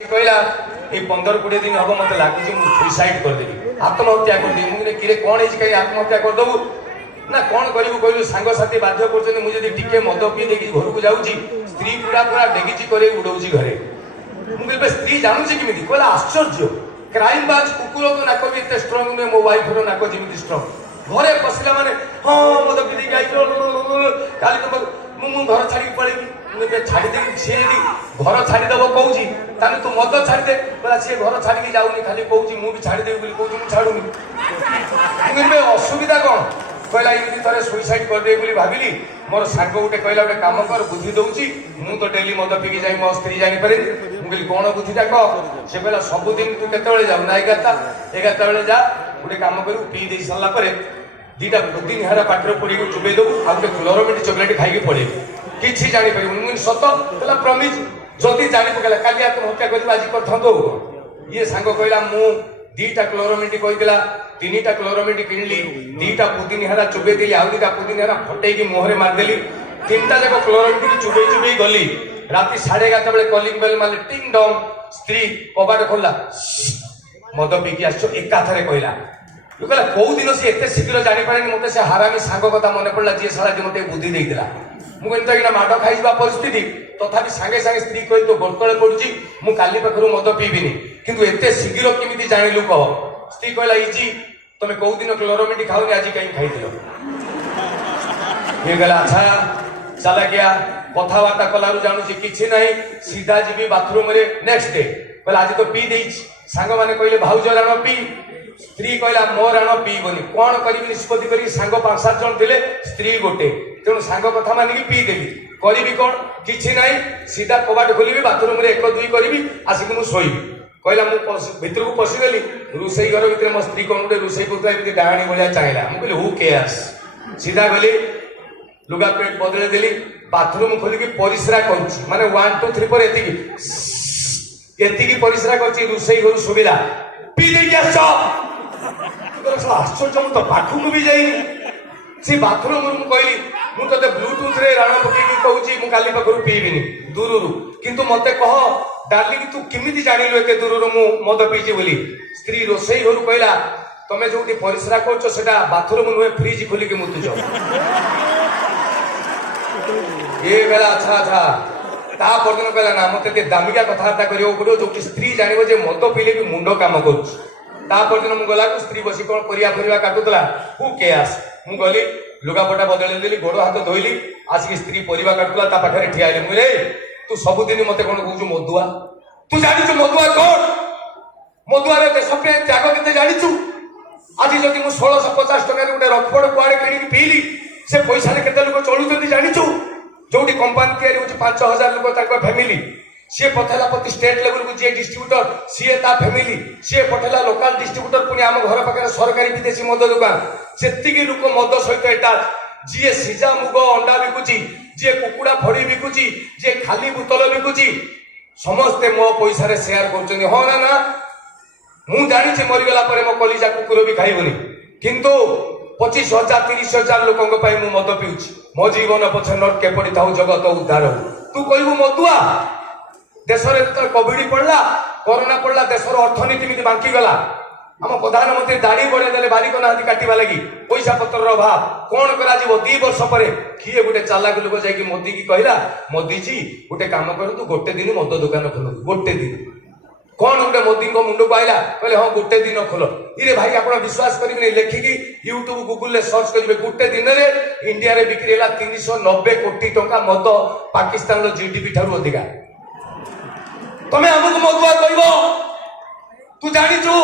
कहला ये 15-20 दिन हम मत लगुच सुइसाइड करदेवी आत्महत्या करदेवी मुझे किरे कौन कहीं आत्महत्या करदेबू ना कौन करू कहलु सांगसाथी बाध्य कर टिके मद पी देखी घर को जाऊँगी स्त्री पूरा पूरा डेगिची करे उड़ाऊँगी घरे मुझे स्त्री जानूची किमी कहला आश्चर्य क्राइम बाज कुकुर तो नाक भी एत स्ट्रंग नुहे मो वाइफ नाक जमी स्ट्रंग घरे पशिला माने हाँ मद पी देखी काली तो मु घर छाड़ी पड़ेगी छाड़ी दे सी घर छाड़ीदेव कौन तू मद छाड़ीदे बोला सी घर छाड़ी जाऊनी खाली कौन मुझे छाड़ीदेवी कौन छाड़ूनी मुझे असुविधा कौन कहला ये थे सुइसाइड करदे भाविली मोर सांग गोटे कहला गोटे कम कर बुद्धि दौची मु तो डेली मद पीकी जाए मो स्त्री जापर मुझे कौन बुद्धिटा कह से कहला सबुदिन तू केत जाऊ ना 11टा बेले जा गोटे कम करू पी दे सारापर दीटा बुद्धि निहारा पाटर पड़ी चुबे देबू आ गोटे क्लोरोमिट चॉकलेट खाई पड़े किसी जापर मुझे सत कहला प्रमिज जदि जानी पकड़ा काली आत्महत्या कर आज कर ये सांग कहला मु 2टा क्लोरोमिट कहला 3टा क्लोरोमिट किणली 2टा पुदिनहारा चुबे देली आउ 2टा पुदिनहारा फटेकी मुहरे मारदेली 3टा जाक क्लोरोमिट चुबे चुबे गली राति 11:30 बेले कॉलिंग बेल मारे टिंग डोंग स्त्री कबाट खोला मद पीकी आसो एकाथरे कहला कहला कौ दिन सी एत शीघ्र जापर मत से हारामी सांग कथा मन पड़ा जी सारा मत बुद्धि देला मुझे माड़ खाई परिस्थिति तथापि सांगे सांगे स्त्री कही तो गोतले पड़ुची मु काली पाखु मद पीबिनी किंतु एते शीघ्र केमिति जानिलु कह स्त्री कहला इजी तुम कौ दिन क्लोरोमिट खाओनी आज कहीं खाई ये गला अच्छा चला गया कथबार्ता कलु जानूची किसी ना सीधा जी बाथरूम रे नेक्स्ट डे कहला आज तो पी दे सांग मैंने कहले भाउज राण पी स्त्री कहला मो राण पीबनी कौन करी निष्पत्ति कर सांग 5-7 जन थे स्त्री गोटे तेणु सांग कथा मानिकी पीदेवी करी कौन किसी ना सीधा कबाट खोलि बाथरूम रे 1-2 करी आसिक मुझे शोबी कहला भितर को पशिगली रोसई घर भितर मो स्त्री कौन गोटे रोसई कर डाणी भाया चाहिए मुझे हु केयर्स सीधा गली लुगा पेट बदल देली बाथरूम खोलिकी परिश्रा कर माने 1 2 3 पर एतिकी परिश्रा कर रोसई घर सुविधा पी दे आश्चर्य मुझे पाखु भी जाइनी से बाथरूम कहली मुझे ब्लूटूथ रे राण पकईकी कहूँ मुझे काली पाखु पीबिनी दूर किंतु मत कह डार्लिंग तू किमिति जानिलु एते दूर मु मद पीची बोली स्त्री रोसई घर कहला तमे जो परिश्रा कर सेटा बाथरूम नुहे फ्रिज खोलिकी मुतुच ये बेला अच्छा अच्छा ता पर्यटन कहला ना मत दामिका कथबार्ता करियो पड़ो जो स्त्री जानिबो जे मद पीले भी मुंड काम करुछ ता पर्यटन मु गला स्त्री बसी कौन परिया फरिया काटुतला हु केयास मु गली लुगापटा बदल देली गोड़ हाथ धोइली आसिक स्त्री परिवा काटुला ता पाखरे ठिया हेली मुरे तू सबुदिन मते कौन कहू मदुआ तू जानिଛୁ मदुआ कौन मदुआ रे देश प्रेम त्याग केते जानिଛୁ आज जदि मु 1650 टका रे गोटे रखबड़ कुआड़े किणी पीली से पैसा रे केते लोक चलुचंती जानिଛୁ जोटी कंपनी तैयारी होची 5000 लोक ताको फैमिली सी पठेला प्रति स्टेट लेवल को जे डिस्ट्रीब्यूटर सी ता फैमिली सी पठेला लोकल डिस्ट्रीब्यूटर पुनी आम घर पाखे सरकारी विदेशी मद दुकान से लोक मद सहित एटा जी सीजा मुग अंडा बिकुची जी कुकुड़ा फड़ी बिकुची जी खाली बोतल बिकुची समस्ते मो पैसा रे शेयर कर हाँ ना ना मु जानी मरीगला मो कलिजा कुकुर भी खाइबनी किंतु 25,000 30,000 लोक मु मद पिउची मो जीवन पछे नरके पड़ी था जगत उद्धार हो तू कहबू मदुआ देश में कोविड पड़ला कोरोना पड़ला देशर अर्थनीति में बांकी गला आम प्रधानमंत्री दाढ़ी बढ़े देले बारिक ना काटवा लगी पैसा पतर अभाव कौन करा 2 वर्ष पर किए गोटे चालाक लोक जाकि मोदी की कहला मोदी जी गोटे काम करूँ गोटे दिन मद दुकान खोल गोटे दिन कौन गोटे मोदी मुंड को आईला कहले हाँ गोटे दिन खोल इरे भाई आप विश्वास करेंगे लेखिकी यूट्यूब गूगल सर्च करेंगे गोटे दिन में इंडिया रे बिक्री है 390 कोटी टंका मद पाकिस्तान जीडीपी ठारू अधिका तमें आमको मदुआ कह तू जानिଛୁ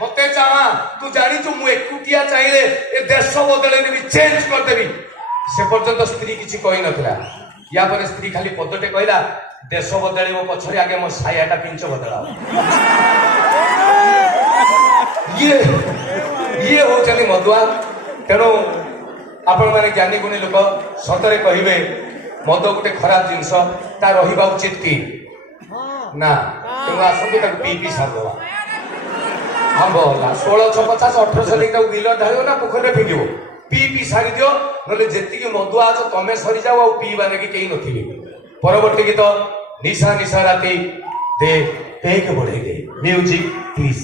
मत चाह तू जानिଛୁ मु एकुटिया चाहिए ए देश बदल चेंज करदेवी से पर्यंत स्त्री किसी कही नथिला या पर स्त्री खाली पदटे कहला देश बदल पछरे आगे मो सायाटा पिंच बदला ये होचली मदुआ तेणु आपण माने ज्ञानी गुणी लोक सतरे कहिबे मद गोटे खराब जिनस ता रहिबा उचित की ना तेणु आसतु पी सारदवा हाँ बोला 1650-1800 लिटर बिल ढाल ना पोखर फिंगो पी सारी दियो ना जी मदुआ आज तुम सरी जाओ पीवा लगे कहीं नी परवर्ती गीत निशा निशा राति दे टेक बढ़े गए म्यूजिक प्लीज